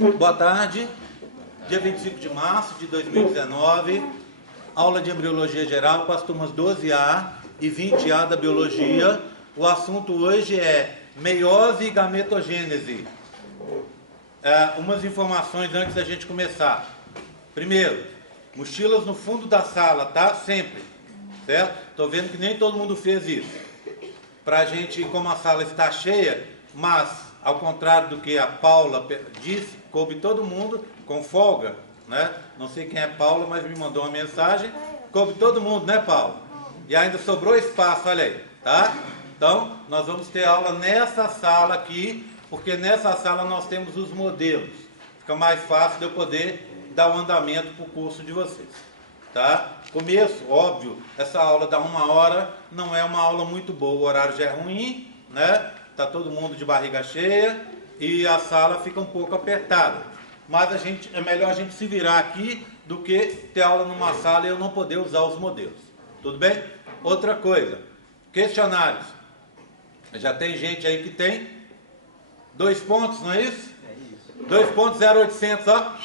Boa tarde, dia 25 de março de 2019, aula de Embriologia Geral com as turmas 12A e 20A da Biologia. O assunto hoje é meiose e gametogênese. Umas informações antes da gente começar. Primeiro, mochilas no fundo da sala, tá? Sempre, certo? Estou vendo que nem todo mundo fez isso. Para a gente, como a sala está cheia, mas, ao contrário do que a Paula disse, coube todo mundo com folga, né? Não sei quem é Paula, mas me mandou uma mensagem. Coube todo mundo, né, Paula? E ainda sobrou espaço, olha aí, tá? Então, nós vamos ter aula nessa sala aqui, porque nessa sala nós temos os modelos. Fica mais fácil de eu poder dar o andamento para o curso de vocês, tá? Começo, óbvio, essa aula dá 1 hora, não é uma aula muito boa, o horário já é ruim, né? Tá todo mundo de barriga cheia e a sala fica um pouco apertada. Mas é melhor a gente se virar aqui do que ter aula numa sala e eu não poder usar os modelos. Tudo bem? Outra coisa, questionários. Já tem gente aí que tem 2 pontos, não é isso? É isso. 2 pontos, 0,800, ó.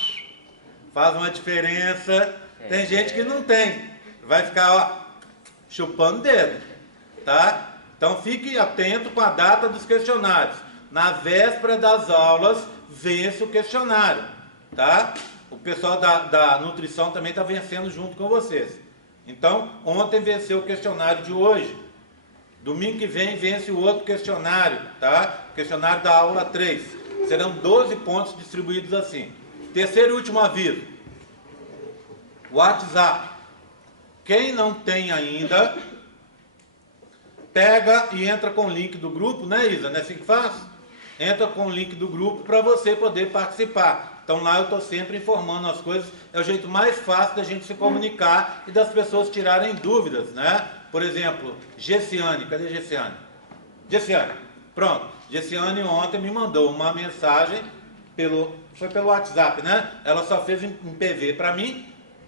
Faz uma diferença. Tem gente que não tem. Vai ficar, ó, chupando dedo, tá? Então fique atento com a data dos questionários. Na véspera das aulas, vence o questionário, tá? O pessoal da nutrição também está vencendo junto com vocês. Então, ontem venceu o questionário de hoje. Domingo que vem vence o outro questionário, tá? Questionário da aula 3. Serão 12 pontos distribuídos assim. Terceiro e último aviso. WhatsApp. Quem não tem ainda, pega e entra com o link do grupo, né, Isa? Não é assim que faz? Entra com o link do grupo para você poder participar. Então lá eu estou sempre informando as coisas. É o jeito mais fácil da gente se comunicar e das pessoas tirarem dúvidas, né? Por exemplo, Gessiane. Cadê Gessiane? Gessiane. Pronto. Gessiane ontem me mandou uma mensagem, foi pelo WhatsApp, né? Ela só fez em PV para mim,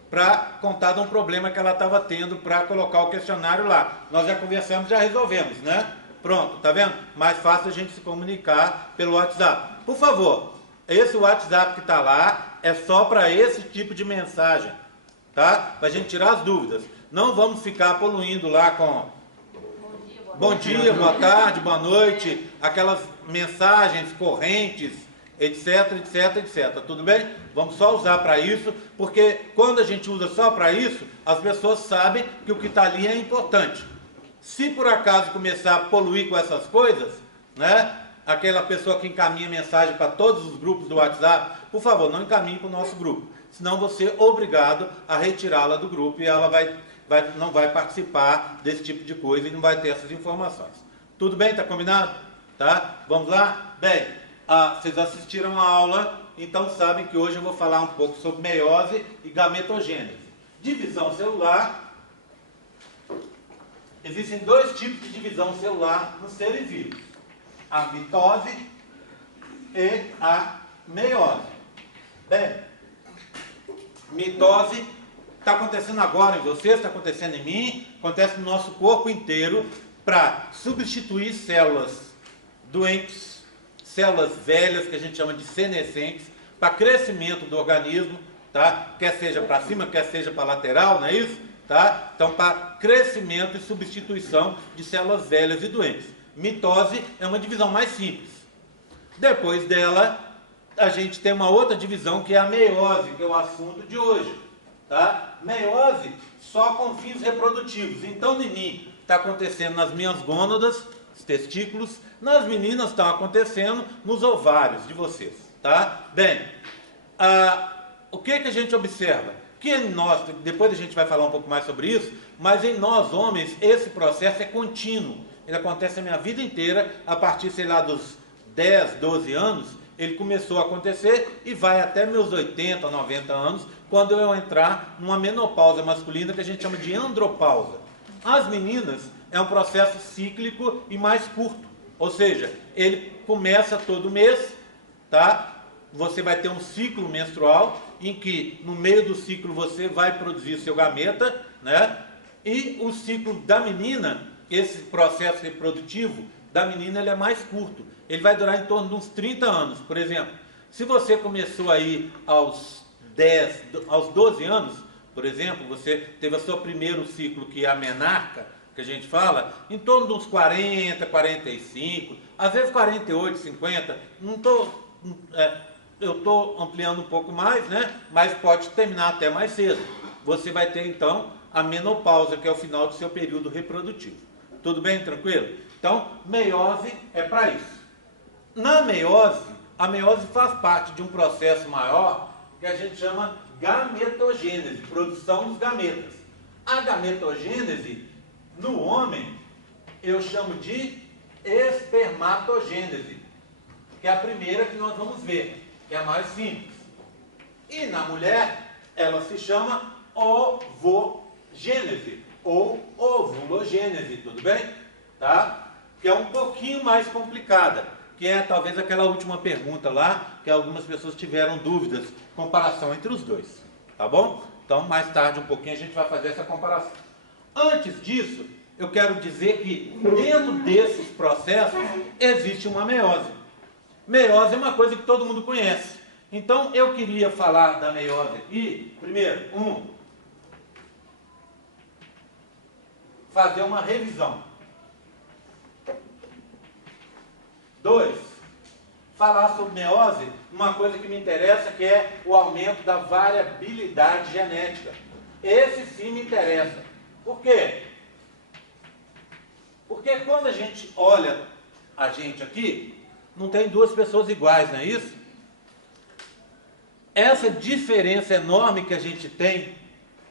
para contar de um problema que ela estava tendo para colocar o questionário lá. Nós já conversamos, já resolvemos, né? Pronto, tá vendo? Mais fácil a gente se comunicar pelo WhatsApp. Por favor, esse WhatsApp que está lá é só para esse tipo de mensagem, tá? Para a gente tirar as dúvidas. Não vamos ficar poluindo lá com bom dia, boa tarde, boa noite, aquelas mensagens correntes, etc, etc, etc. Tudo bem? Vamos só usar para isso, porque quando a gente usa só para isso, as pessoas sabem que o que está ali é importante. Se por acaso começar a poluir com essas coisas, né? Aquela pessoa que encaminha mensagem para todos os grupos do WhatsApp, por favor, não encaminhe para o nosso grupo. Senão você é obrigado a retirá-la do grupo e ela não vai participar desse tipo de coisa e não vai ter essas informações. Tudo bem? Está combinado? Tá? Vamos lá? Bem, vocês assistiram a aula, então sabem que hoje eu vou falar um pouco sobre meiose e gametogênese. Divisão celular. Existem 2 tipos de divisão celular nos seres vivos. A mitose e a meiose. Bem, mitose está acontecendo agora em vocês, está acontecendo em mim, acontece no nosso corpo inteiro para substituir células doentes, células velhas, que a gente chama de senescentes, para crescimento do organismo, tá? Quer seja para cima, quer seja para lateral, não é isso? Tá? Então, para crescimento e substituição de células velhas e doentes. Mitose é uma divisão mais simples. Depois dela, a gente tem uma outra divisão que é a meiose, que é o assunto de hoje. Tá? Meiose só com fins reprodutivos. Então, em mim, está acontecendo nas minhas gônadas, os testículos. Nas meninas, estão acontecendo nos ovários de vocês. Tá? Bem, o que a gente observa? Que em nós, depois a gente vai falar um pouco mais sobre isso, mas em nós homens esse processo é contínuo. Ele acontece a minha vida inteira, a partir, sei lá, dos 10, 12 anos, ele começou a acontecer e vai até meus 80, 90 anos, quando eu entrar numa menopausa masculina que a gente chama de andropausa. As meninas é um processo cíclico e mais curto, ou seja, ele começa todo mês, tá? Você vai ter um ciclo menstrual em que no meio do ciclo você vai produzir seu gameta, né? E o ciclo da menina, esse processo reprodutivo da menina, ele é mais curto. Ele vai durar em torno de uns 30 anos. Por exemplo, Se você começou aí aos 12 anos, por exemplo, você teve o seu primeiro ciclo, que é a menarca, que a gente fala, em torno de uns 40, 45, às vezes 48, 50, eu estou ampliando um pouco mais, né? Mas pode terminar até mais cedo. Você vai ter então a menopausa, que é o final do seu período reprodutivo. Tudo bem? Tranquilo? Então, meiose é para isso. Na meiose, a meiose faz parte de um processo maior que a gente chama gametogênese, produção dos gametas. A gametogênese, no homem, eu chamo de espermatogênese, que é a primeira que nós vamos ver, que é a mais simples. E na mulher, ela se chama ovogênese ou ovulogênese, tudo bem? Tá? Que é um pouquinho mais complicada, que é talvez aquela última pergunta lá, que algumas pessoas tiveram dúvidas, comparação entre os dois, tá bom? Então, mais tarde um pouquinho a gente vai fazer essa comparação. Antes disso, eu quero dizer que dentro desses processos existe uma meiose. Meiose é uma coisa que todo mundo conhece. Então, eu queria falar da meiose aqui, primeiro, fazer uma revisão. 2, falar sobre meiose, uma coisa que me interessa, que é o aumento da variabilidade genética. Esse sim me interessa. Por quê? Porque quando a gente olha a gente aqui, não tem duas pessoas iguais, não é isso? Essa diferença enorme que a gente tem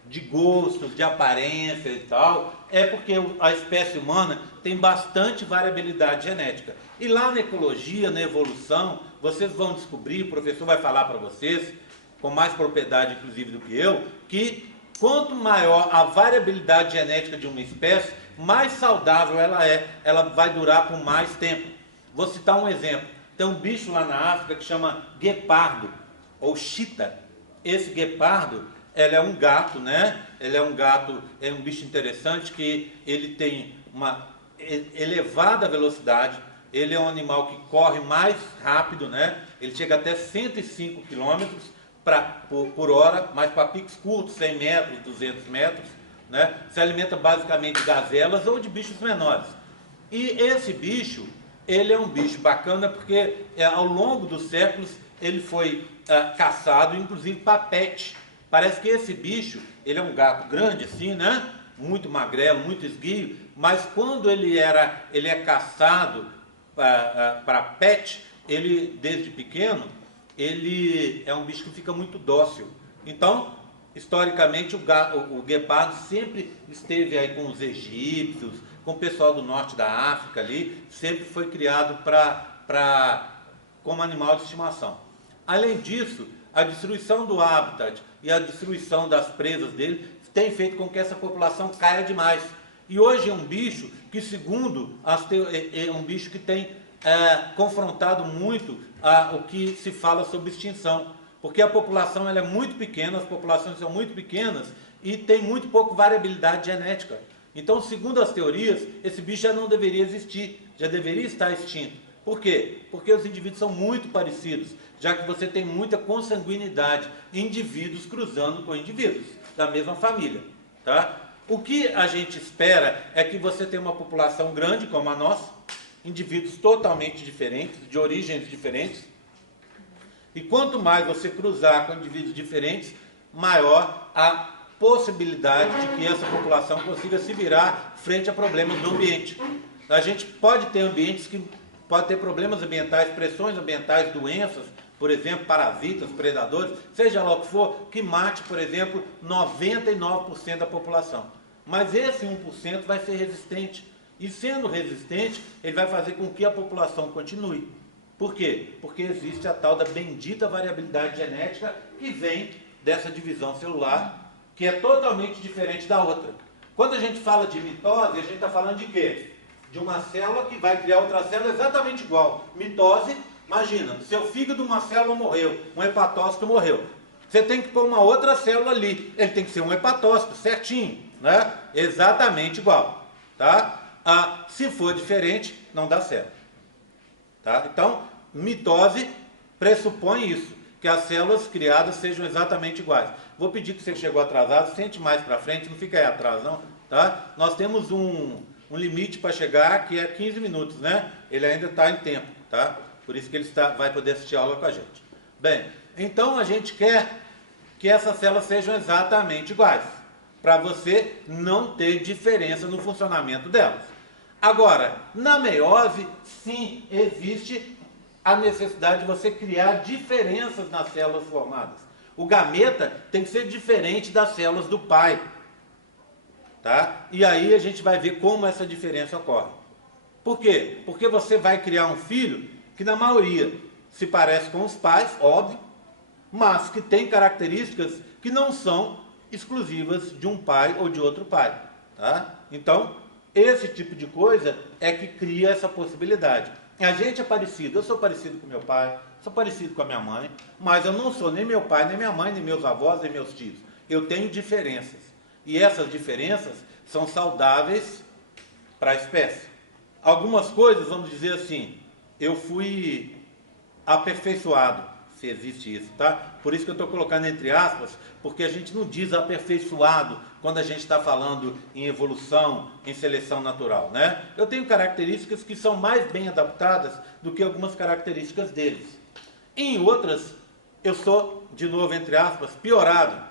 de gostos, de aparência e tal, é porque a espécie humana tem bastante variabilidade genética. E lá na ecologia, na evolução, vocês vão descobrir, o professor vai falar para vocês, com mais propriedade inclusive do que eu, que quanto maior a variabilidade genética de uma espécie, mais saudável ela é, ela vai durar por mais tempo. Vou citar um exemplo. Tem um bicho lá na África que chama guepardo, ou chita. Esse guepardo, ele é um gato, né? Ele é um gato, é um bicho interessante que ele tem uma elevada velocidade, ele é um animal que corre mais rápido, né? Ele chega até 105 km por hora, mas para picos curtos, 100 metros, 200 metros, né? Se alimenta basicamente de gazelas ou de bichos menores. E esse bicho, ele é um bicho bacana porque ao longo dos séculos ele foi caçado, inclusive para pet. Parece que esse bicho, ele é um gato grande assim, né? Muito magrelo, muito esguio, mas quando ele é caçado para pet, ele desde pequeno, ele é um bicho que fica muito dócil. Então, historicamente, o guepardo sempre esteve aí com os egípcios, com o pessoal do norte da África ali, sempre foi criado como animal de estimação. Além disso, a destruição do habitat e a destruição das presas dele tem feito com que essa população caia demais. E hoje é um bicho que, segundo é um bicho que tem confrontado muito o que se fala sobre extinção. Porque a população ela é muito pequena, as populações são muito pequenas e tem muito pouco variabilidade genética. Então, segundo as teorias, esse bicho já não deveria existir, já deveria estar extinto. Por quê? Porque os indivíduos são muito parecidos, já que você tem muita consanguinidade, indivíduos cruzando com indivíduos da mesma família, tá? O que a gente espera é que você tenha uma população grande como a nossa, indivíduos totalmente diferentes, de origens diferentes, e quanto mais você cruzar com indivíduos diferentes, maior a possibilidade de que essa população consiga se virar frente a problemas do ambiente. A gente pode ter ambientes que podem ter problemas ambientais, pressões ambientais, doenças, por exemplo, parasitas, predadores, seja lá o que for, que mate, por exemplo, 99% da população. Mas esse 1% vai ser resistente. E sendo resistente, ele vai fazer com que a população continue. Por quê? Porque existe a tal da bendita variabilidade genética que vem dessa divisão celular, que é totalmente diferente da outra. Quando a gente fala de mitose, a gente está falando de quê? De uma célula que vai criar outra célula exatamente igual. Mitose, imagina, seu fígado, uma célula morreu, um hepatócito morreu. Você tem que pôr uma outra célula ali. Ele tem que ser um hepatócito, certinho, né? Exatamente igual, tá? Se for diferente, não dá certo. Tá? Então, mitose pressupõe isso, que as células criadas sejam exatamente iguais. Vou pedir que você chegou atrasado, sente mais para frente, não fica aí atrás não, tá? Nós temos um limite para chegar, que é 15 minutos, né? Ele ainda está em tempo, tá? Por isso que ele vai poder assistir a aula com a gente. Bem, então a gente quer que essas células sejam exatamente iguais, para você não ter diferença no funcionamento delas. Agora, na meiose, sim, existe a necessidade de você criar diferenças nas células formadas. O gameta tem que ser diferente das células do pai. Tá? E aí a gente vai ver como essa diferença ocorre. Por quê? Porque você vai criar um filho que na maioria se parece com os pais, óbvio, mas que tem características que não são exclusivas de um pai ou de outro pai. Tá? Então, esse tipo de coisa é que cria essa possibilidade. A gente é parecido, eu sou parecido com meu pai, sou parecido com a minha mãe, mas eu não sou nem meu pai, nem minha mãe, nem meus avós, nem meus tios. Eu tenho diferenças. E essas diferenças são saudáveis para a espécie. Algumas coisas, vamos dizer assim, eu fui aperfeiçoado, se existe isso, tá? Por isso que eu estou colocando entre aspas, porque a gente não diz aperfeiçoado quando a gente está falando em evolução, em seleção natural, né? Eu tenho características que são mais bem adaptadas do que algumas características deles. Em outras, eu sou, de novo, entre aspas, piorado,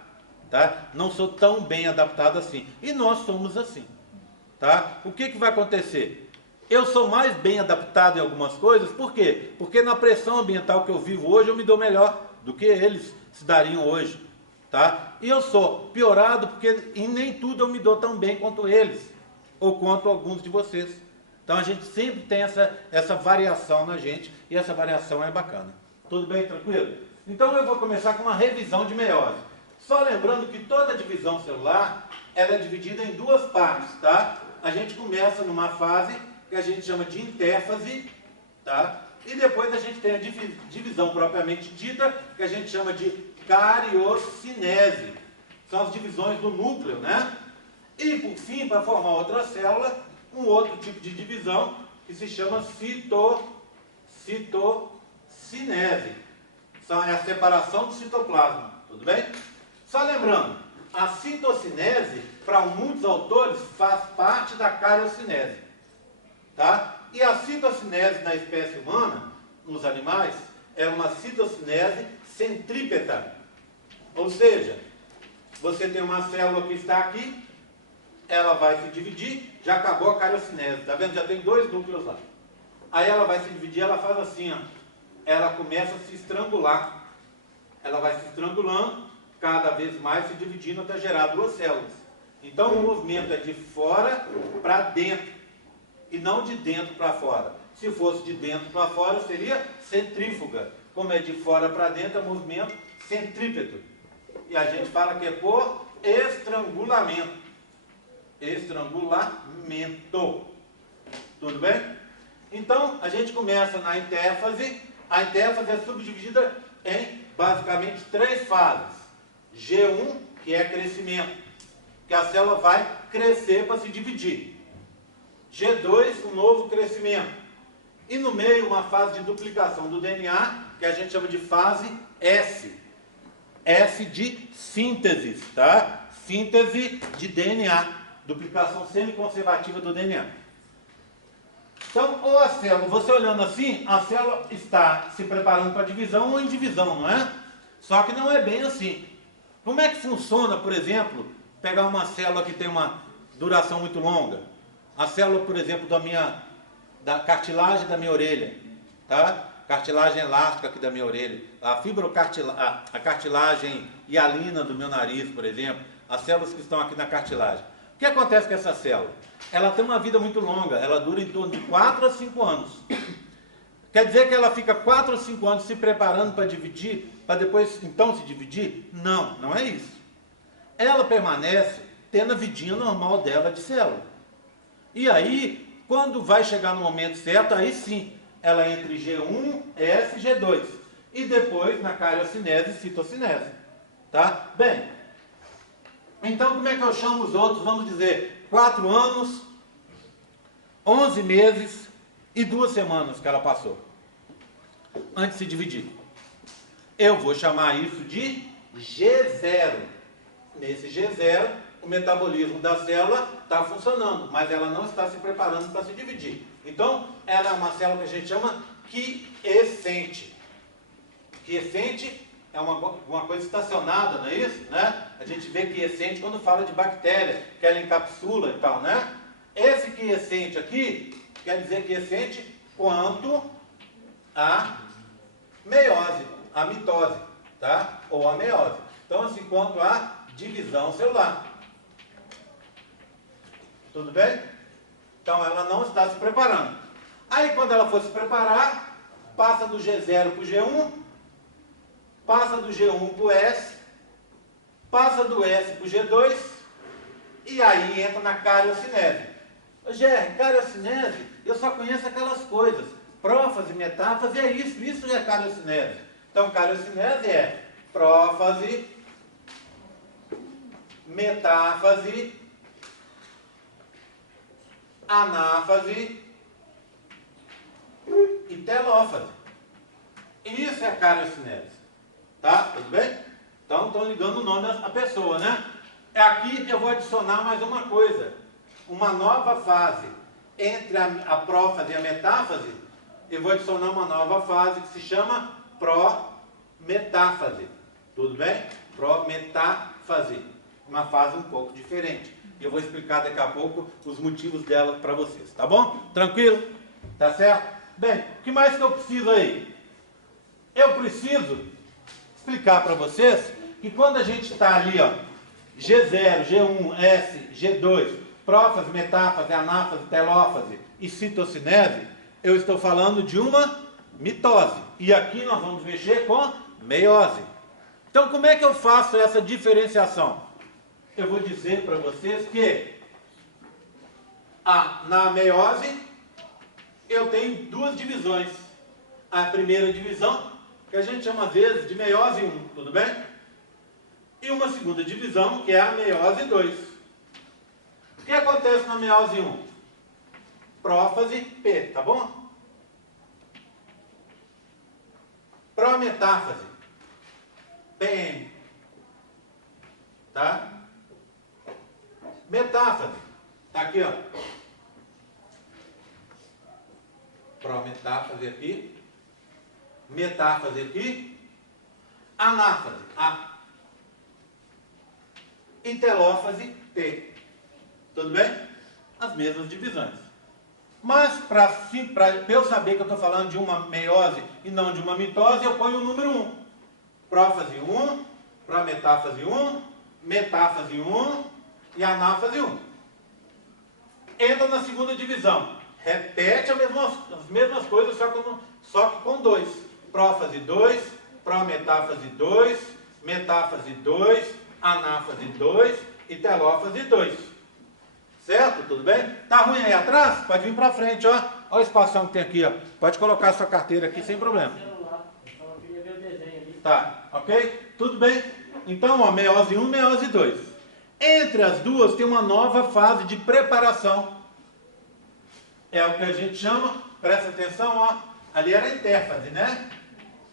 tá? Não sou tão bem adaptado assim. E nós somos assim, tá? O que vai acontecer? Eu sou mais bem adaptado em algumas coisas, por quê? Porque na pressão ambiental que eu vivo hoje, eu me dou melhor do que eles se dariam hoje, tá? E eu sou piorado porque em nem tudo eu me dou tão bem quanto eles, ou quanto alguns de vocês. Então a gente sempre tem essa variação na gente, e essa variação é bacana. Tudo bem, tranquilo? Então eu vou começar com uma revisão de meiose. Só lembrando que toda divisão celular, ela é dividida em duas partes, tá? A gente começa numa fase que a gente chama de intérfase, tá? E depois a gente tem a divisão propriamente dita, que a gente chama de cariocinese. São as divisões do núcleo, né? E por fim, para formar outra célula, um outro tipo de divisão, que se chama citocinese. É a separação do citoplasma, tudo bem? Só lembrando, a citocinese, para muitos autores, faz parte da cariocinese. Tá? E a citocinese na espécie humana, nos animais, é uma citocinese centrípeta. Ou seja, você tem uma célula que está aqui, ela vai se dividir, já acabou a cariocinese, tá vendo? Já tem dois núcleos lá. Aí ela vai se dividir, ela faz assim, ó, ela começa a se estrangular. Ela vai se estrangulando, cada vez mais se dividindo até gerar duas células. Então o movimento é de fora para dentro, e não de dentro para fora. Se fosse de dentro para fora, seria centrífuga. Como é de fora para dentro, é movimento centrípeto. E a gente fala que é por estrangulamento. Estrangulamento. Tudo bem? Então, a gente começa na intérfase. A intérfase é subdividida em, basicamente, três fases. G1, que é crescimento, que a célula vai crescer para se dividir. G2, um novo crescimento. E no meio, uma fase de duplicação do DNA, que a gente chama de fase S. S de síntese, tá? Síntese de DNA. Duplicação semiconservativa do DNA. Então, ou a célula, você olhando assim, a célula está se preparando para divisão ou indivisão, não é? Só que não é bem assim. Como é que funciona, por exemplo, pegar uma célula que tem uma duração muito longa? A célula, por exemplo, da cartilagem da minha orelha, tá? Cartilagem elástica aqui da minha orelha, a cartilagem hialina do meu nariz, por exemplo, as células que estão aqui na cartilagem. O que acontece com essa célula? Ela tem uma vida muito longa, ela dura em torno de 4 a 5 anos. Quer dizer que ela fica 4 ou 5 anos se preparando para dividir, para depois então se dividir? Não, não é isso. Ela permanece tendo a vidinha normal dela de célula. E aí, quando vai chegar no momento certo, aí sim, ela entra em G1, S e G2. E depois, na cariocinese e citocinese. Tá? Bem, então como é que eu chamo os outros? Vamos dizer, 4 anos, 11 meses e 2 semanas que ela passou, antes de se dividir. eu vou chamar isso de G0. Nesse G0, o metabolismo da célula está funcionando, mas ela não está se preparando para se dividir. Então, ela é uma célula que a gente chama quiescente. Quiescente é uma coisa estacionada, não é isso? Né? A gente vê quiescente quando fala de bactéria, que ela encapsula e tal, né? Esse quiescente aqui quer dizer quiescente quanto a meiose, a mitose, tá? Ou a meiose. Então, assim, quanto a divisão celular. Tudo bem? Então, ela não está se preparando. Aí, quando ela for se preparar, passa do G0 para o G1, passa do G1 para o S, passa do S para o G2, e aí entra na cariocinese. Ger, cariocinese, eu só conheço aquelas coisas. Prófase, metáfase, é isso. Isso é cariocinese. Então, cariocinese é prófase, metáfase, anáfase e telófase. Isso é cariocinese. Tá? Tudo bem? Então, estão ligando o nome à pessoa, né? É aqui que eu vou adicionar mais uma coisa. Uma nova fase. Entre a prófase e a metáfase, eu vou adicionar uma nova fase que se chama prometáfase. Tudo bem? Prometáfase. Uma fase um pouco diferente. E eu vou explicar daqui a pouco os motivos dela para vocês. Tá bom? Tranquilo? Tá certo? Bem, o que mais que eu preciso aí? Eu preciso explicar para vocês que quando a gente está ali, ó, G0, G1, S, G2, prófase, metáfase, anáfase, telófase e citocinese, eu estou falando de uma mitose. E aqui nós vamos mexer com meiose. Então, como é que eu faço essa diferenciação? Eu vou dizer para vocês que na meiose eu tenho duas divisões. A primeira divisão, que a gente chama às vezes de meiose 1, tudo bem? E uma segunda divisão, que é a meiose 2. O que acontece na meiose 1? Prófase P, tá bom? Prometáfase, PM, tá? Metáfase, tá aqui, ó. Prometáfase aqui, metáfase aqui, anáfase, A. E telófase, T. Tudo bem? As mesmas divisões. Mas, para eu saber que eu estou falando de uma meiose e não de uma mitose, eu ponho o número 1. Prófase 1, prometáfase 1, metáfase 1 e anáfase 1. Entra na segunda divisão. Repete as mesmas coisas, só que com 2. Prófase 2, prometáfase 2, metáfase 2, anáfase 2 e telófase 2. Certo? Tudo bem? Tá ruim aí atrás? Pode vir para frente, ó. Olha o espação que tem aqui, ó. Pode colocar a sua carteira aqui sem problema. Tá, ok? Tudo bem? Então, ó, meiose 1, meiose 2. Entre as duas tem uma nova fase de preparação. É o que a gente chama, presta atenção, ó. Ali era intérfase, né?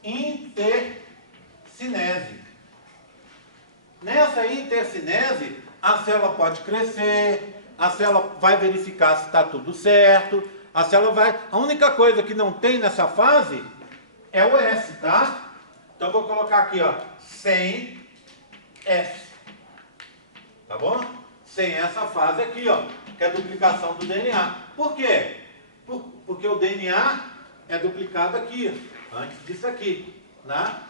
Intercinese. Nessa intercinese, a célula pode crescer, a célula vai verificar se está tudo certo, a célula vai... A única coisa que não tem nessa fase é o S, tá? Então, eu vou colocar aqui, ó, sem S. Tá bom? Sem essa fase aqui, ó, que é a duplicação do DNA. Por quê? Porque o DNA é duplicado aqui, antes disso aqui, na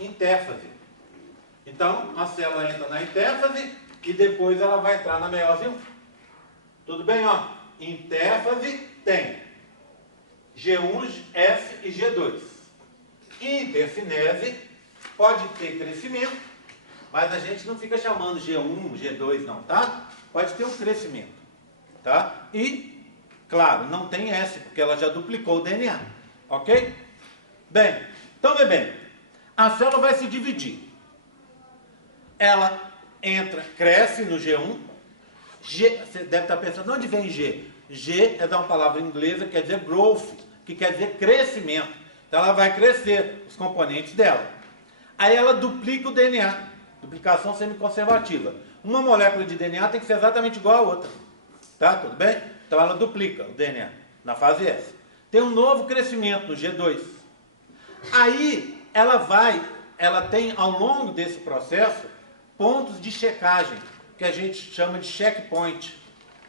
intérfase. Então, a célula entra na intérfase e depois ela vai entrar na meiose 1. Tudo bem, ó? Intérfase tem G1, S e G2. Intercinese pode ter crescimento, mas a gente não fica chamando G1, G2 não, tá? Pode ter um crescimento, tá? E, claro, não tem S, porque ela já duplicou o DNA, ok? Bem, então vê bem, a célula vai se dividir. Ela entra, cresce no G1, você deve estar pensando, onde vem G? G é de uma palavra inglesa que quer dizer growth, que quer dizer crescimento. Então ela vai crescer, os componentes dela. Aí ela duplica o DNA, duplicação semiconservativa. Uma molécula de DNA tem que ser exatamente igual a outra, tá? Tudo bem? Então ela duplica o DNA na fase S. Tem um novo crescimento no G2. Aí ela tem ao longo desse processo pontos de checagem, que a gente chama de checkpoint.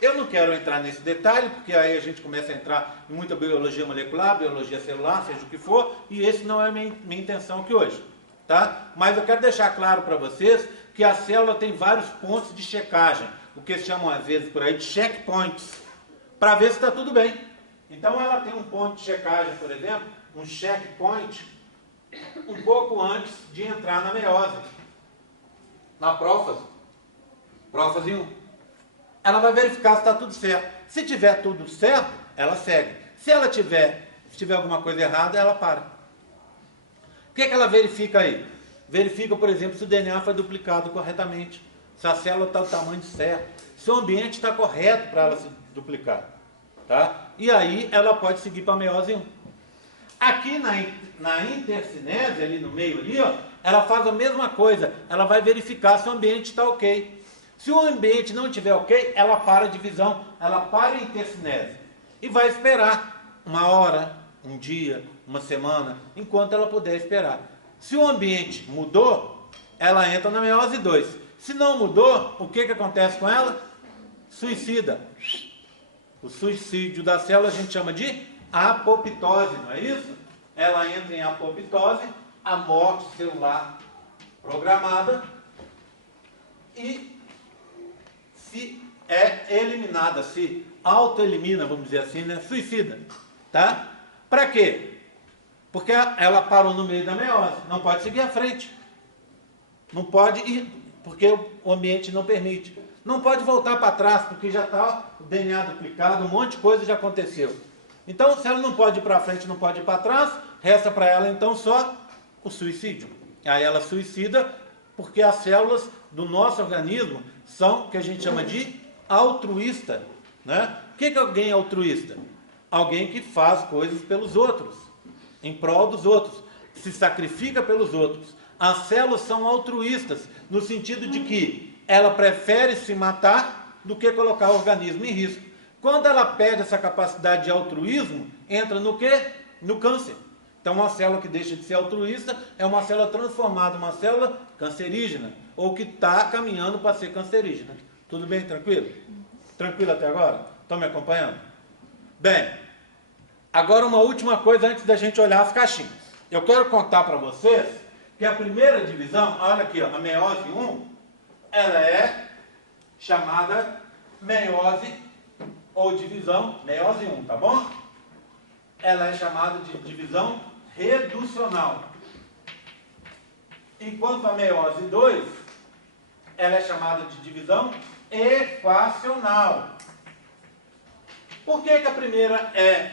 Eu não quero entrar nesse detalhe, porque aí a gente começa a entrar em muita biologia molecular, biologia celular, seja o que for, e esse não é a minha intenção aqui hoje, tá? Mas eu quero deixar claro para vocês que a célula tem vários pontos de checagem, o que se chamam às vezes por aí de checkpoints, para ver se está tudo bem. Então ela tem um ponto de checagem, por exemplo, um checkpoint, um pouco antes de entrar na meiose, na prófase, prófase 1. Ela vai verificar se está tudo certo. Se tiver tudo certo, ela segue. Se tiver alguma coisa errada, ela para. O que ela verifica aí? Verifica, por exemplo, se o DNA foi duplicado corretamente, se a célula está do tamanho certo, se o ambiente está correto para ela se duplicar. Tá? E aí ela pode seguir para a meiose 1. Aqui na intercinese, ali no meio, ali, ó, ela faz a mesma coisa. Ela vai verificar se o ambiente está ok. Se o ambiente não estiver ok, ela para a divisão, ela para a intercinese. E vai esperar uma hora, um dia, uma semana, enquanto ela puder esperar. Se o ambiente mudou, ela entra na meiose 2. Se não mudou, o que acontece com ela? Suicida. O suicídio da célula a gente chama de apoptose, não é isso? Ela entra em apoptose, a morte celular programada, e se é eliminada, se autoelimina, vamos dizer assim, né? Suicida, tá? Para quê? Porque ela parou no meio da meiose, não pode seguir à frente. Não pode ir, porque o ambiente não permite. Não pode voltar para trás, porque já está o DNA duplicado, um monte de coisa já aconteceu. Então, se ela não pode ir para frente, não pode ir para trás, resta para ela então só o suicídio. Aí ela suicida, porque as células do nosso organismo são o que a gente chama de altruísta, né? O que é alguém altruísta? Alguém que faz coisas pelos outros, em prol dos outros, se sacrifica pelos outros. As células são altruístas, no sentido de que ela prefere se matar do que colocar o organismo em risco. Quando ela perde essa capacidade de altruísmo, entra no quê? No câncer. Então, uma célula que deixa de ser altruísta é uma célula transformada, uma célula cancerígena, ou que está caminhando para ser cancerígena. Tudo bem? Tranquilo? Tranquilo até agora? Estão me acompanhando? Bem, agora uma última coisa antes da gente olhar as caixinhas. Eu quero contar para vocês que a primeira divisão, olha aqui, ó, a meiose 1, ela é chamada meiose ou divisão, meiose 1, tá bom? Ela é chamada de divisão reducional. Enquanto a meiose 2, ela é chamada de divisão equacional. Por que a primeira é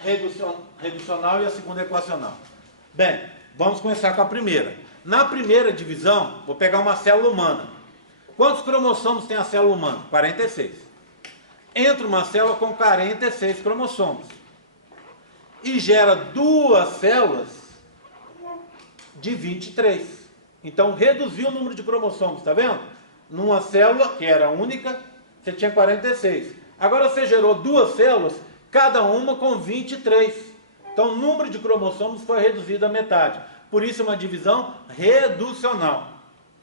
reducional e a segunda equacional? Bem, vamos começar com a primeira. Na primeira divisão, vou pegar uma célula humana. Quantos cromossomos tem a célula humana? 46. Entra uma célula com 46 cromossomos e gera duas células de 23. Então, reduziu o número de cromossomos, está vendo? Numa célula, que era única, você tinha 46. Agora você gerou duas células, cada uma com 23. Então, o número de cromossomos foi reduzido à metade. Por isso, é uma divisão reducional.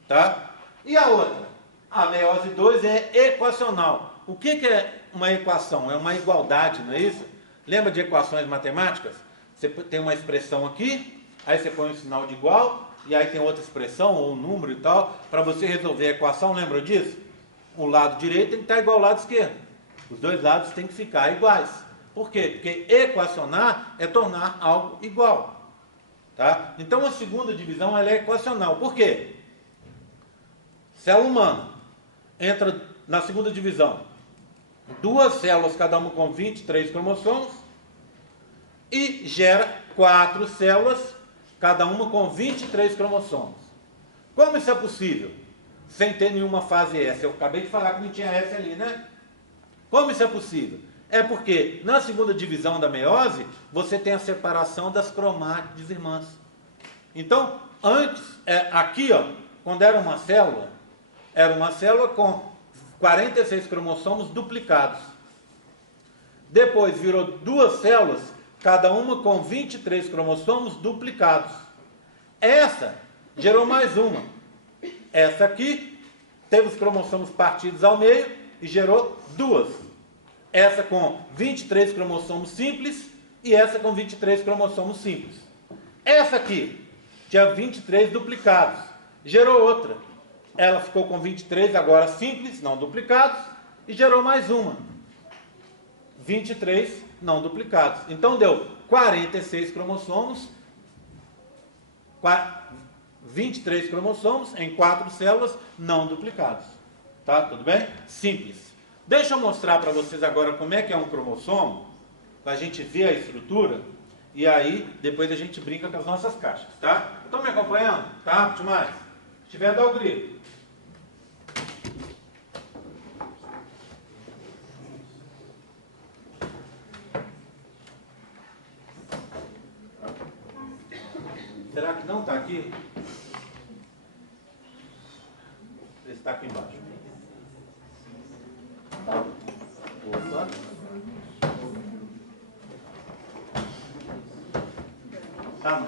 Tá? E a outra? A meiose 2 é equacional. O que é uma equação? É uma igualdade, não é isso? Lembra de equações matemáticas? Você tem uma expressão aqui, aí você põe um sinal de igual, e aí tem outra expressão, ou um número e tal, para você resolver a equação, lembra disso? O lado direito tem que estar igual ao lado esquerdo. Os dois lados têm que ficar iguais. Por quê? Porque equacionar é tornar algo igual. Tá? Então a segunda divisão ela é equacional. Por quê? Célula humana entra na segunda divisão. Duas células, cada uma com 23 cromossomos, e gera 4 células, cada uma com 23 cromossomos. Como isso é possível? Sem ter nenhuma fase S. Eu acabei de falar que não tinha S ali, né? Como isso é possível? É porque na segunda divisão da meiose, você tem a separação das cromátides irmãs. Então, Antes, aqui, ó, quando era uma célula com 46 cromossomos duplicados. Depois virou duas células, cada uma com 23 cromossomos duplicados. Essa gerou mais uma. Essa aqui teve os cromossomos partidos ao meio e gerou duas. Essa com 23 cromossomos simples e essa com 23 cromossomos simples. Essa aqui tinha 23 duplicados, gerou outra. Ela ficou com 23 agora simples, não duplicados, e gerou mais uma. 23 não duplicados. Então deu 46 cromossomos, 23 cromossomos em 4 células não duplicados. Tá? Tudo bem? Simples. Deixa eu mostrar para vocês agora como é que é um cromossomo, para a gente ver a estrutura, e aí depois a gente brinca com as nossas caixas, tá? Estão me acompanhando? Tá? Demais. Se tiver, dá o grito. Será que não está aqui? Ele está aqui embaixo. Opa. Tá.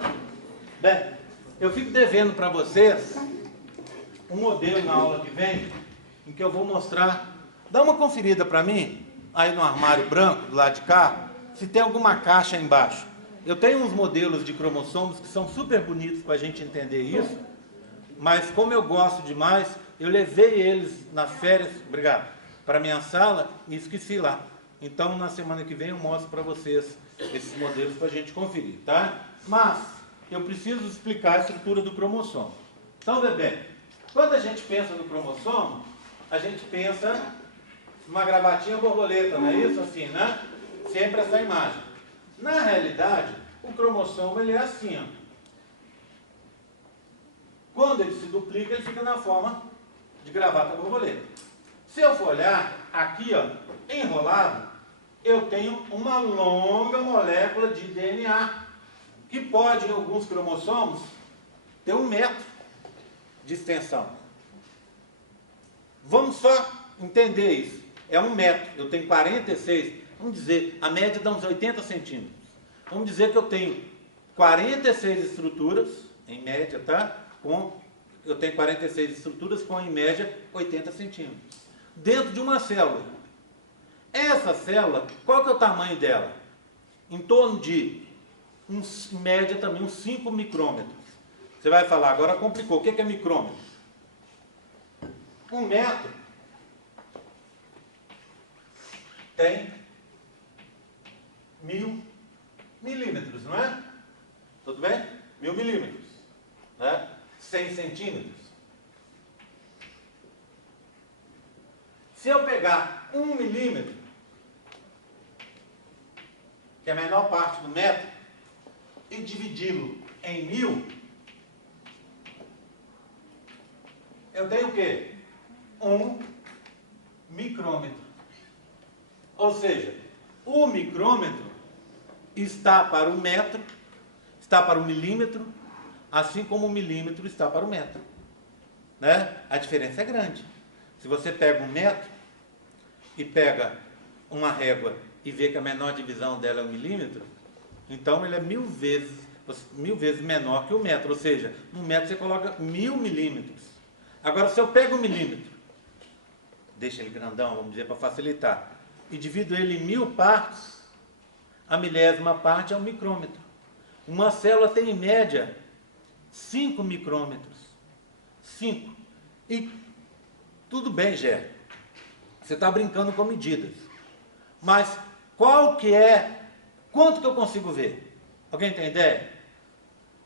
Bem, eu fico devendo para vocês um modelo na aula que vem, em que eu vou mostrar. Dá uma conferida para mim, aí no armário branco, do lado de cá, se tem alguma caixa aí embaixo. Eu tenho uns modelos de cromossomos que são super bonitos para a gente entender isso, mas como eu gosto demais, eu levei eles nas férias, obrigado, para minha sala e esqueci lá. Então, na semana que vem eu mostro para vocês esses modelos para a gente conferir, tá? Mas, eu preciso explicar a estrutura do cromossomo. Então, bebê, quando a gente pensa no cromossomo, a gente pensa numa gravatinha borboleta, não é isso? Assim, né? Sempre essa imagem. Na realidade, o cromossomo ele é assim, ó. Quando ele se duplica, ele fica na forma de gravata borboleta. Se eu for olhar, aqui, ó, enrolado, eu tenho uma longa molécula de DNA, que pode, em alguns cromossomos, ter 1 metro de extensão. Vamos só entender isso. É 1 metro, eu tenho 46, vamos dizer, a média dá uns 80 centímetros. Vamos dizer que eu tenho 46 estruturas, em média, tá? Eu tenho 46 estruturas com, em média, 80 centímetros. Dentro de uma célula. Essa célula, qual que é o tamanho dela? Em torno de, em média também, uns 5 micrômetros. Você vai falar, agora complicou, o que é micrômetro? 1 metro tem 1000 milímetros, não é? Tudo bem? 1000 milímetros. Né? 100 centímetros. Se eu pegar 1 milímetro, que é a menor parte do metro, e dividi-lo em 1000, eu tenho o quê? 1 micrômetro. Ou seja, o micrômetro está para o metro, está para o milímetro, assim como o milímetro está para o metro. Né? A diferença é grande. Se você pega 1 metro e pega uma régua e vê que a menor divisão dela é 1 milímetro, então ele é 1000 vezes menor que o metro. Ou seja, no metro você coloca 1000 milímetros. Agora, se eu pego 1 milímetro, deixa ele grandão, vamos dizer, para facilitar, e divido ele em 1000 partes, a milésima parte é 1 micrômetro. Uma célula tem, em média, 5 micrômetros. 5. E tudo bem, Gé. Você está brincando com medidas. Mas quanto que eu consigo ver? Alguém tem ideia?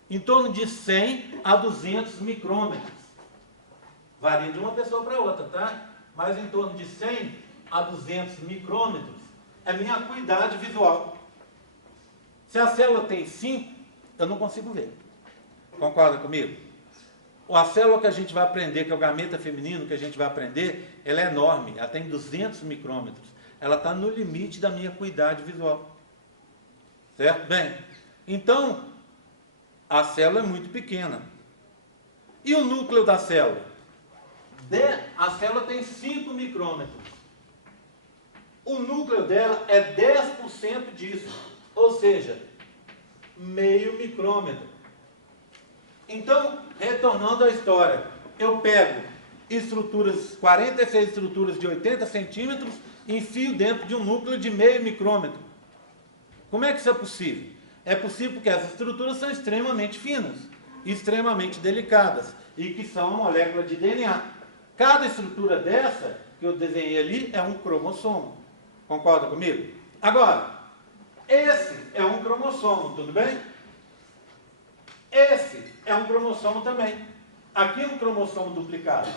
Em torno de 100 a 200 micrômetros. Varia de uma pessoa para outra, tá? Mas em torno de 100 a 200 micrômetros é minha acuidade visual. Se a célula tem 5, eu não consigo ver. Concorda comigo? A célula que a gente vai aprender, que é o gameta feminino, que a gente vai aprender, ela é enorme, ela tem 200 micrômetros. Ela está no limite da minha acuidade visual. Certo? Bem, então, a célula é muito pequena. E o núcleo da célula? A célula tem 5 micrômetros. O núcleo dela é 10% disso, ou seja, meio micrômetro. Então, retornando à história, eu pego 46 estruturas de 80 centímetros e enfio dentro de um núcleo de meio micrômetro. Como é que isso é possível? É possível porque essas estruturas são extremamente finas, extremamente delicadas, e que são uma molécula de DNA. Cada estrutura dessa, que eu desenhei ali, é um cromossomo. Concorda comigo? Agora, esse é um cromossomo, tudo bem? Esse é um cromossomo também. Aqui é um cromossomo duplicado,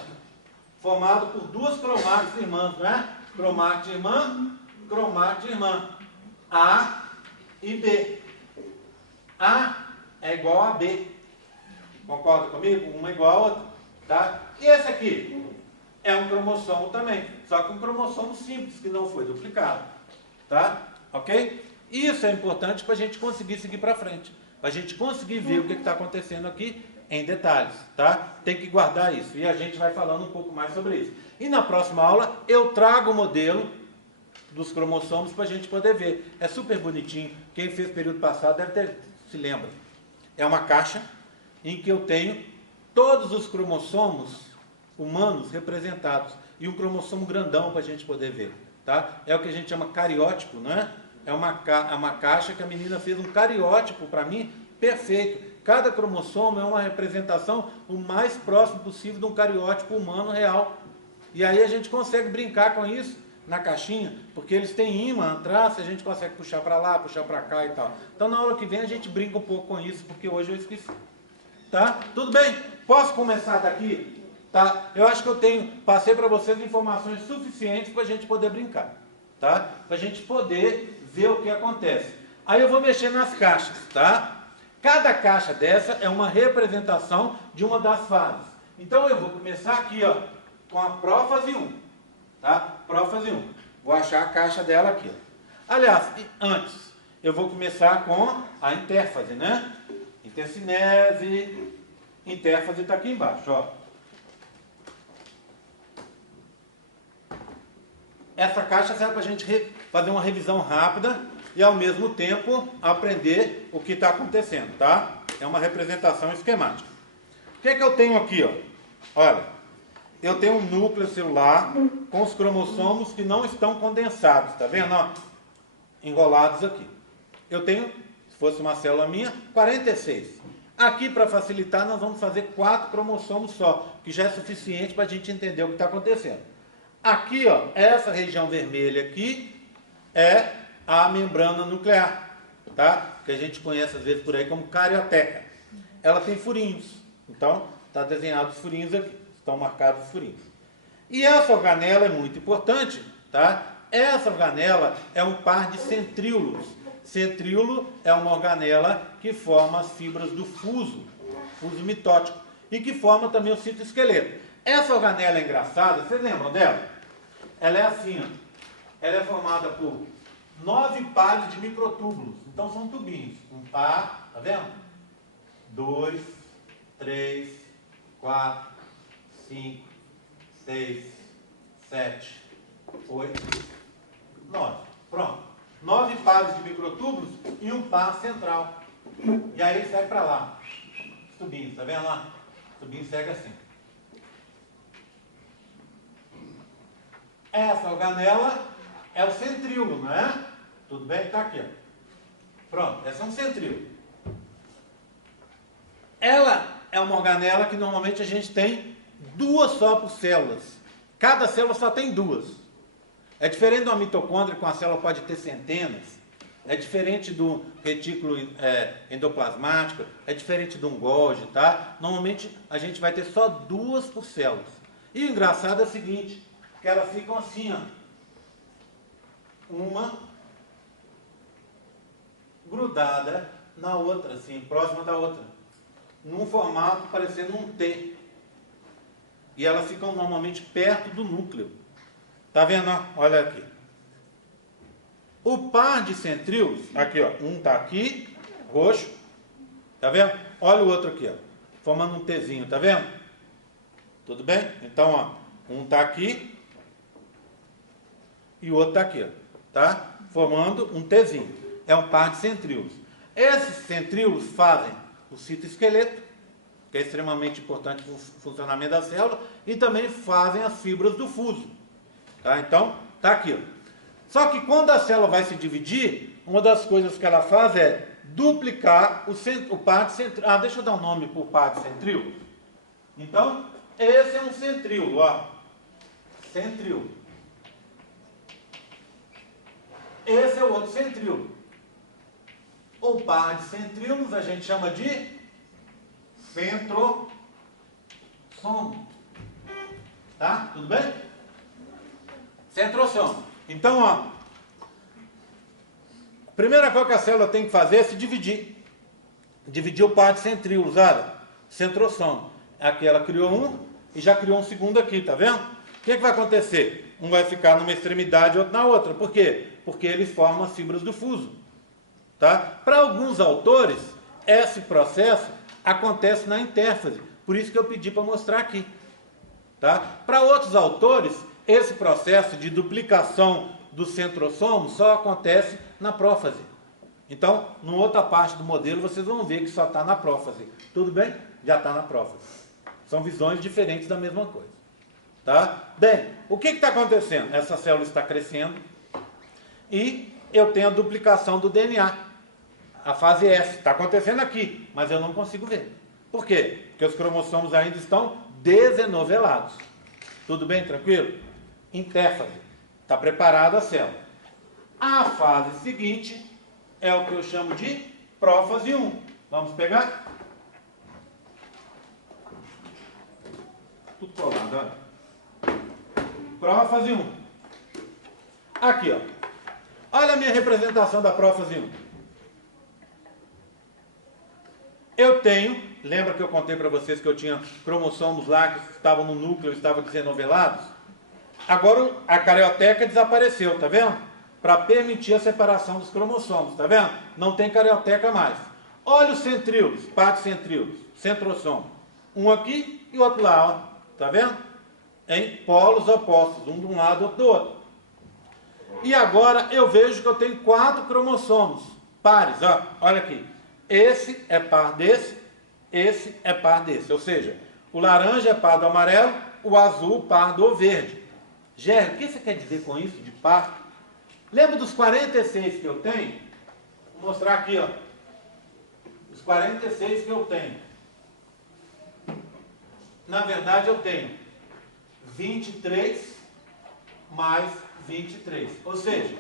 formado por duas cromátides irmãs, não é? Cromática irmã, A e B. A é igual a B. Concorda comigo? Uma é igual a outra. Tá? E esse aqui é um cromossomo também, só que um cromossomo simples, que não foi duplicado. Tá? Ok? Isso é importante para a gente conseguir seguir para frente, para a gente conseguir ver o que está acontecendo aqui em detalhes. Tá? Tem que guardar isso, e a gente vai falando um pouco mais sobre isso. E na próxima aula eu trago o modelo dos cromossomos para a gente poder ver. É super bonitinho. Quem fez período passado deve ter, se lembra. É uma caixa em que eu tenho todos os cromossomos humanos representados e um cromossomo grandão para a gente poder ver. Tá? É o que a gente chama cariótipo, não é? É uma caixa que a menina fez um cariótipo para mim perfeito. Cada cromossomo é uma representação o mais próximo possível de um cariótipo humano real. E aí a gente consegue brincar com isso na caixinha, porque eles têm ímã, traço, a gente consegue puxar para lá, puxar para cá e tal. Então na aula que vem a gente brinca um pouco com isso, porque hoje eu esqueci. Tá? Tudo bem? Posso começar daqui? Tá? Eu acho que passei para vocês informações suficientes para a gente poder brincar. Tá? Para a gente poder ver o que acontece. Aí eu vou mexer nas caixas, tá? Cada caixa dessa é uma representação de uma das fases. Então eu vou começar aqui, ó, com a prófase 1. Tá? Prófase 1. Vou achar a caixa dela aqui. Ó. Aliás, antes, eu vou começar com a intérfase, né? Intercinese, intérfase está aqui embaixo, ó. Essa caixa serve para a gente fazer uma revisão rápida e ao mesmo tempo aprender o que está acontecendo, tá? É uma representação esquemática. O que é que eu tenho aqui, ó? Olha, eu tenho um núcleo celular com os cromossomos que não estão condensados, tá vendo, ó? Enrolados aqui. Eu tenho, se fosse uma célula minha, 46. Aqui, para facilitar, nós vamos fazer 4 cromossomos só, que já é suficiente para a gente entender o que está acontecendo. Aqui, ó, essa região vermelha aqui é a membrana nuclear, tá? Que a gente conhece às vezes por aí como carioteca. Ela tem furinhos, então está desenhado os furinhos aqui, estão marcados os furinhos. E essa organela é muito importante, tá? Essa organela é um par de centríolos. Centríolo é uma organela que forma as fibras do fuso mitótico, e que forma também o citoesqueleto. Essa organela é engraçada, vocês lembram dela? Ela é assim, ó. Ela é formada por 9 pares de microtúbulos. Então são tubinhos. Um par, tá vendo? 2, 3, 4, 5, 6, 7, 8, 9. Pronto. 9 pares de microtúbulos e um par central. E aí ele segue para lá. Os tubinhos, tá vendo lá? Os tubinhos seguem assim. Essa organela é o centríolo, não é? Tudo bem? Está aqui, ó. Pronto, essa é um centríolo. Ela é uma organela que normalmente a gente tem 2 só por células. Cada célula só tem 2. É diferente de uma mitocôndria, com a célula pode ter centenas. É diferente do retículo endoplasmático. É diferente de um Golgi, tá? Normalmente a gente vai ter só 2 por células. E o engraçado é o seguinte, que elas ficam assim, ó. Uma grudada na outra, assim, próxima da outra. Num formato parecendo um T. E elas ficam normalmente perto do núcleo. Tá vendo? Olha aqui. O par de centríolos, aqui, ó, um tá aqui, roxo. Tá vendo? Olha o outro aqui, ó, formando um Tzinho, tá vendo? Tudo bem? Então, ó, um está aqui e o outro está aqui, ó, tá? Formando um Tzinho. É um par de centríolos. Esses centríolos fazem o citoesqueleto, que é extremamente importante para o funcionamento da célula, e também fazem as fibras do fuso. Tá? Então, tá aqui, ó. Só que quando a célula vai se dividir, uma das coisas que ela faz é duplicar o par de centríolo. Ah, deixa eu dar um nome para o par de centríolo. Então, esse é um centríolo, ó. Centríolo. Esse é o outro centríolo. O par de centríolos a gente chama de centrosomo. Tá? Tudo bem? Centrosomo. Então, ó, a primeira coisa que a célula tem que fazer é se dividir. Dividir o par de centríolos, olha, centrosomo. Aqui ela criou um e já criou um segundo aqui, tá vendo? O que vai acontecer? Um vai ficar numa extremidade e outro na outra. Por quê? Porque eles formam as fibras do fuso. Tá? Para alguns autores, esse processo acontece na intérfase. Por isso que eu pedi para mostrar aqui. Tá? Para outros autores, esse processo de duplicação do centrossomo só acontece na prófase. Então, em outra parte do modelo, vocês vão ver que só está na prófase. Tudo bem? Já está na prófase. São visões diferentes da mesma coisa. Tá? Bem, o que está acontecendo? Essa célula está crescendo e eu tenho a duplicação do DNA. A fase S está acontecendo aqui, mas eu não consigo ver. Por quê? Porque os cromossomos ainda estão desenovelados. Tudo bem? Tranquilo? Intérfase. Está preparada a célula. A fase seguinte é o que eu chamo de prófase 1. Vamos pegar? Tudo colado, olha. Prófase 1. Aqui, ó. Olha a minha representação da prófase 1. Eu tenho, lembra que eu contei para vocês que eu tinha cromossomos lá que estavam no núcleo, estavam desenovelados? Agora a carioteca desapareceu, tá vendo? Para permitir a separação dos cromossomos, tá vendo? Não tem carioteca mais. Olha os centríolos, par de centríolos, centrossomo. Um aqui e outro lá, ó. Tá vendo? Em polos opostos, um de um lado e outro do outro. E agora eu vejo que eu tenho 4 cromossomos, pares, ó. Olha aqui. Esse é par desse, esse é par desse. Ou seja, o laranja é par do amarelo, o azul par do verde. Gerry, o que você quer dizer com isso de par? Lembra dos 46 que eu tenho? Vou mostrar aqui, ó. Os 46 que eu tenho. Na verdade, eu tenho 23 mais 23. Ou seja,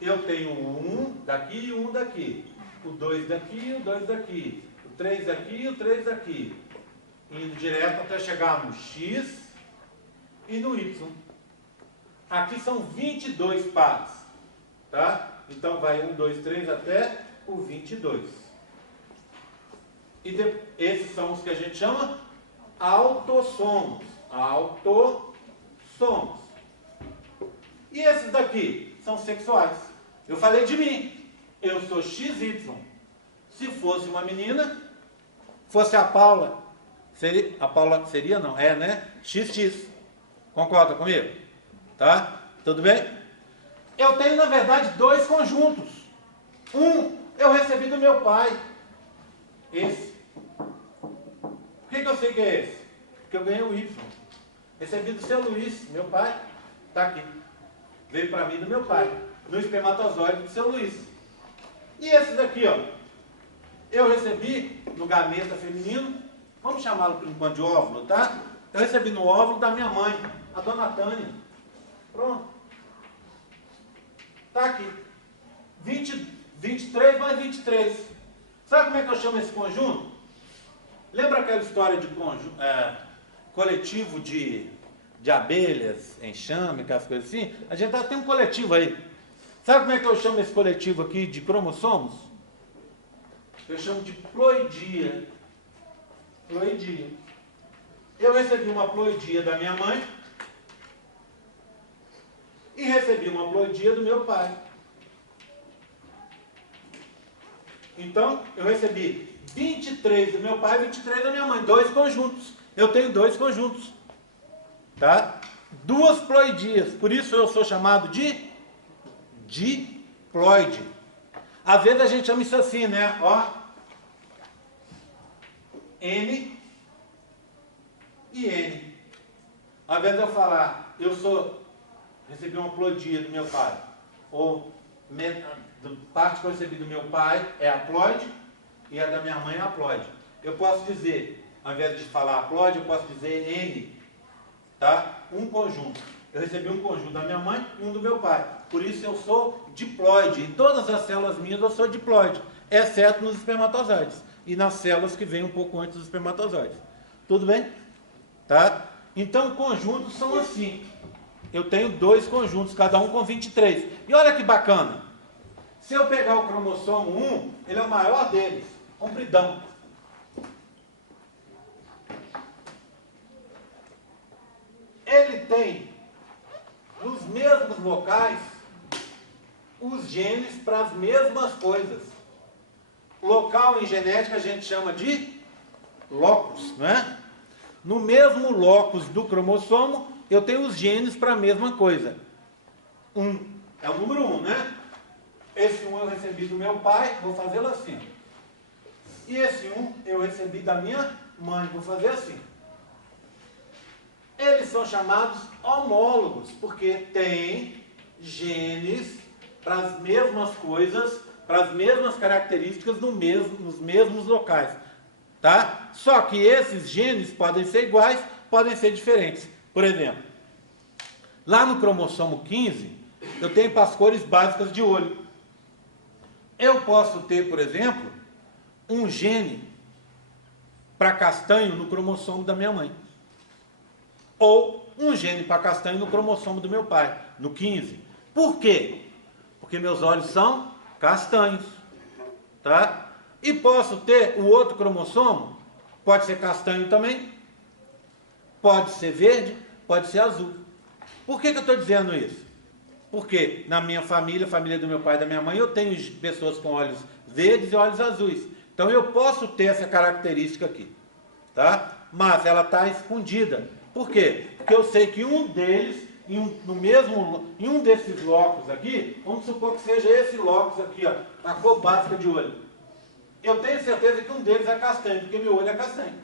eu tenho um daqui e um daqui. O 2 daqui e o 2 daqui. O 3 daqui e o 3 daqui. Indo direto até chegar no X e no Y. Aqui são 22 pares. Tá? Então vai 1, 2, 3 até o 22. E esses são os que a gente chama autossomos. Autossomos. E esses daqui são sexuais. Eu falei de mim. Eu sou XY. Se fosse uma menina, fosse a Paula, seria não, é, né? XX. Concorda comigo? Tá? Tudo bem? Eu tenho, na verdade, 2 conjuntos. Um eu recebi do meu pai. Esse. Por que eu sei que é esse? Porque eu ganhei o Y. Recebi do seu Luiz, meu pai. Está aqui. Veio para mim do meu pai. No espermatozoide do seu Luiz. E esse daqui, ó. Eu recebi no gameta feminino. Vamos chamá-lo por enquanto de óvulo, tá? Eu recebi no óvulo da minha mãe, a dona Tânia. Pronto. Tá aqui. 23 mais 23. Sabe como é que eu chamo esse conjunto? Lembra aquela história de coletivo de abelhas, enxame, aquelas coisas assim? A gente tem um coletivo aí. Sabe como é que eu chamo esse coletivo aqui de cromossomos? Eu chamo de ploidia. Ploidia. Eu recebi uma ploidia da minha mãe e recebi uma ploidia do meu pai. Então, eu recebi 23 do meu pai e 23 da minha mãe. 2 conjuntos. Eu tenho 2 conjuntos. tá? Duas ploidias, por isso eu sou chamado de diploide. Às vezes a gente chama isso assim, né? Ó, N e N. Ao invés de eu falar, recebi uma ploidia do meu pai, ou parte que eu recebi do meu pai é haploide e a da minha mãe é haploide. Eu posso dizer, ao invés de falar haploide, eu posso dizer N, tá? Um conjunto. Eu recebi um conjunto da minha mãe e um do meu pai. Por isso eu sou diploide. Em todas as células minhas eu sou diploide, exceto nos espermatozoides e nas células que vêm um pouco antes dos espermatozoides. Tudo bem? Tá? Então conjuntos são assim. Eu tenho dois conjuntos, cada um com 23. E olha que bacana. Se eu pegar o cromossomo 1, ele é o maior deles, compridão. Ele tem, nos mesmos locais, os genes para as mesmas coisas. Local em genética a gente chama de locus, não é? No mesmo locus do cromossomo, eu tenho os genes para a mesma coisa. É o número 1, né? Esse 1 eu recebi do meu pai, vou fazê-lo assim. E esse 1 eu recebi da minha mãe, vou fazer assim. Eles são chamados homólogos, porque têm genes para as mesmas coisas, para as mesmas características nos mesmos locais. Tá? Só que esses genes podem ser iguais, podem ser diferentes. Por exemplo, lá no cromossomo 15, eu tenho para as cores básicas de olho. Eu posso ter, por exemplo, um gene para castanho no cromossomo da minha mãe. Ou um gene para castanho no cromossomo do meu pai, no 15. Por quê? Porque meus olhos são castanhos. Tá? E posso ter o outro cromossomo, pode ser castanho também, pode ser verde, pode ser azul. Por que eu estou dizendo isso? Porque na minha família, família do meu pai e da minha mãe, eu tenho pessoas com olhos verdes e olhos azuis. Então eu posso ter essa característica aqui. Tá? Mas ela está escondida. Por quê? Porque eu sei que um deles, em um desses locos aqui, vamos supor que seja esse locus aqui, ó, a cor básica de olho. Eu tenho certeza que um deles é castanho, porque meu olho é castanho.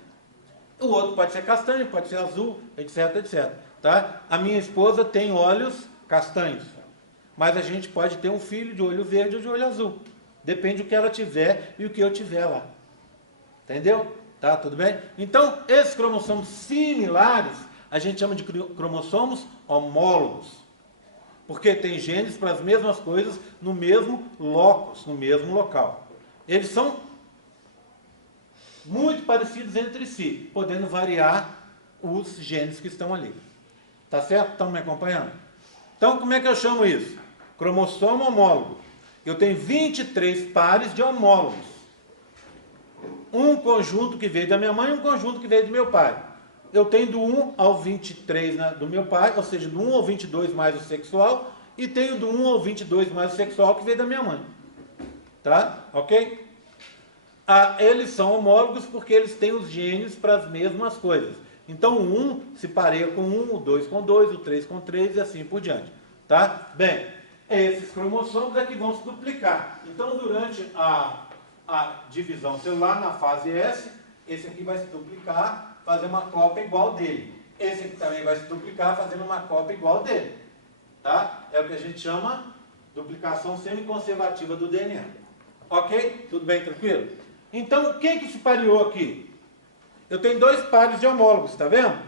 O outro pode ser castanho, pode ser azul, etc, etc. Tá? A minha esposa tem olhos castanhos, mas a gente pode ter um filho de olho verde ou de olho azul. Depende do que ela tiver e o que eu tiver lá. Entendeu? Tá, tudo bem? Então, esses cromossomos similares, a gente chama de cromossomos homólogos. Porque tem genes para as mesmas coisas no mesmo locus, no mesmo local. Eles são muito parecidos entre si, podendo variar os genes que estão ali. Tá certo? Estão me acompanhando? Então, como é que eu chamo isso? Cromossomo homólogo. Eu tenho 23 pares de homólogos. Um conjunto que veio da minha mãe e um conjunto que veio do meu pai. Eu tenho do 1 ao 23 do meu pai, ou seja, do 1 ao 22 mais o sexual, e tenho do 1 ao 22 mais o sexual que veio da minha mãe. Tá? Ok? Eles são homólogos porque eles têm os genes para as mesmas coisas. Então o 1 se pareia com 1, o 2 com 2, o 3 com 3 e assim por diante. Tá? Bem, esses cromossomos é que vão se duplicar. Então durante a divisão celular na fase S, esse aqui vai se duplicar, fazer uma cópia igual dele. Esse aqui também vai se duplicar, fazendo uma cópia igual dele. Tá? É o que a gente chama de duplicação semiconservativa do DNA. Ok? Tudo bem, tranquilo? Então, quem que se pareou aqui? Eu tenho dois pares de homólogos, tá vendo?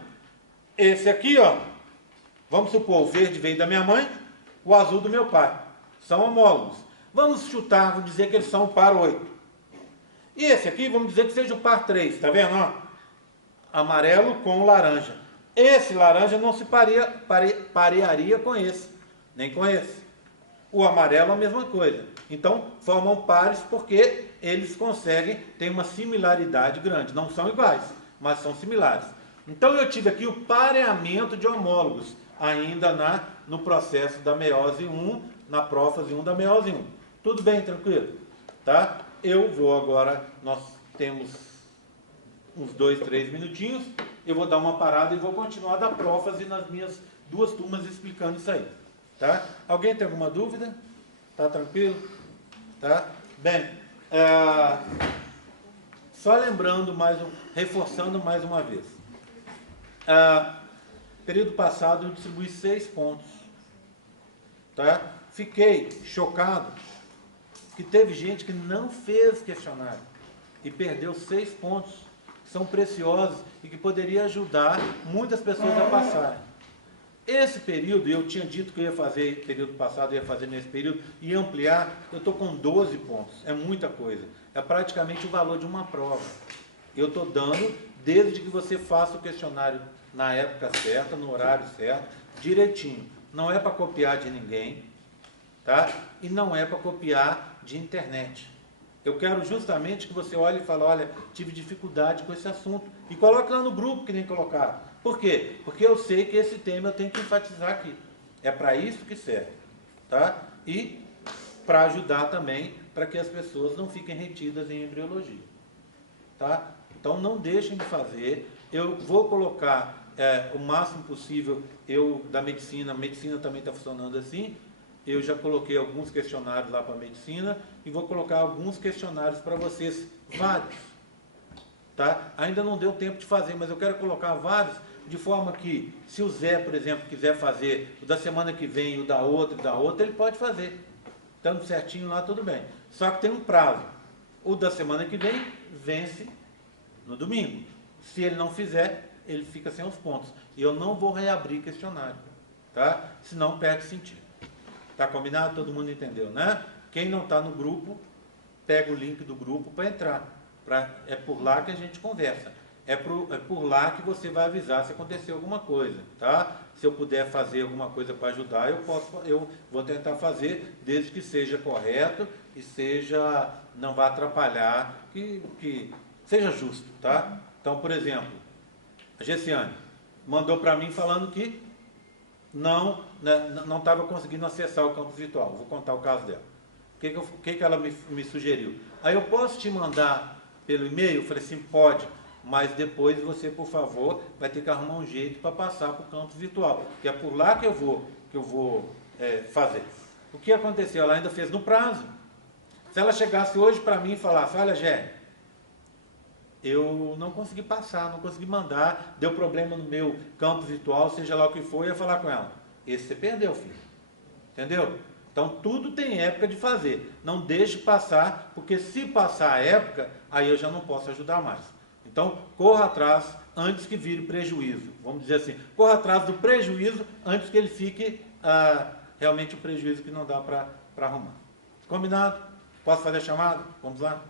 Esse aqui, ó, vamos supor, o verde veio da minha mãe, o azul do meu pai. São homólogos. Vamos chutar, vamos dizer que eles são o par 8. E esse aqui, vamos dizer que seja o par 3, tá vendo? Ó? Amarelo com laranja. Esse laranja não se parearia com esse, nem com esse. O amarelo é a mesma coisa. Então, formam pares porque eles conseguem ter uma similaridade grande. Não são iguais, mas são similares. Então, eu tive aqui o pareamento de homólogos, ainda no processo da meiose 1, na prófase 1 da meiose 1. Tudo bem, tranquilo? Tá? Eu vou agora, nós temos uns 2, 3 minutinhos. eu vou dar uma parada e vou continuar da prófase nas minhas 2 turmas explicando isso aí. Tá? Alguém tem alguma dúvida? Tá tranquilo? Tá? Bem, só lembrando reforçando mais uma vez. Período passado eu distribuí 6 pontos. Tá? Fiquei chocado que teve gente que não fez questionário e perdeu 6 pontos, que são preciosos e que poderia ajudar muitas pessoas a passarem. Esse período, eu tinha dito que eu ia fazer período passado, eu ia fazer nesse período, e ampliar, eu estou com 12 pontos, é muita coisa. É praticamente o valor de uma prova. Eu estou dando, desde que você faça o questionário na época certa, no horário certo, direitinho. Não é para copiar de ninguém, tá? E não é para copiar de internet. Eu quero justamente que você olhe e fale, olha, tive dificuldade com esse assunto. E coloque lá no grupo que nem colocaram. Por quê? Porque eu sei que esse tema eu tenho que enfatizar aqui. É para isso que serve. Tá? E para ajudar também, para que as pessoas não fiquem retidas em embriologia. Tá? Então não deixem de fazer. Eu vou colocar o máximo possível, da medicina, a medicina também está funcionando assim. Eu já coloquei alguns questionários lá para a medicina e vou colocar alguns questionários para vocês, vários. Tá? Ainda não deu tempo de fazer, mas eu quero colocar vários, de forma que, se o Zé, por exemplo, quiser fazer o da semana que vem, o da outra, ele pode fazer. Estando certinho lá, tudo bem. Só que tem um prazo. O da semana que vem vence no domingo. Se ele não fizer, ele fica sem os pontos. E eu não vou reabrir questionário. Tá? Senão perde sentido. Tá combinado? Todo mundo entendeu, né? Quem não está no grupo, pega o link do grupo para entrar. É por lá que a gente conversa. É por lá que você vai avisar se acontecer alguma coisa, tá? Se eu puder fazer alguma coisa para ajudar, eu vou tentar fazer, desde que seja correto e não vá atrapalhar, que seja justo, tá? Então, por exemplo, a Gessiane mandou para mim falando que não estava conseguindo acessar o campus virtual. Vou contar o caso dela. O que ela me sugeriu? Aí eu posso te mandar pelo e-mail? Eu falei assim, pode, mas depois você, por favor, vai ter que arrumar um jeito para passar para o campus virtual, que é por lá que eu vou fazer. O que aconteceu? Ela ainda fez no prazo. Se ela chegasse hoje para mim e falasse, olha, Gé, eu não consegui passar, não consegui mandar, deu problema no meu campus virtual, seja lá o que for, eu ia falar com ela. Esse você perdeu, filho. Entendeu? Então, tudo tem época de fazer. Não deixe passar, porque se passar a época, aí eu já não posso ajudar mais. Então, corra atrás antes que vire prejuízo. Vamos dizer assim, corra atrás do prejuízo antes que ele fique realmente o prejuízo que não dá para arrumar. Combinado? Posso fazer a chamada? Vamos lá?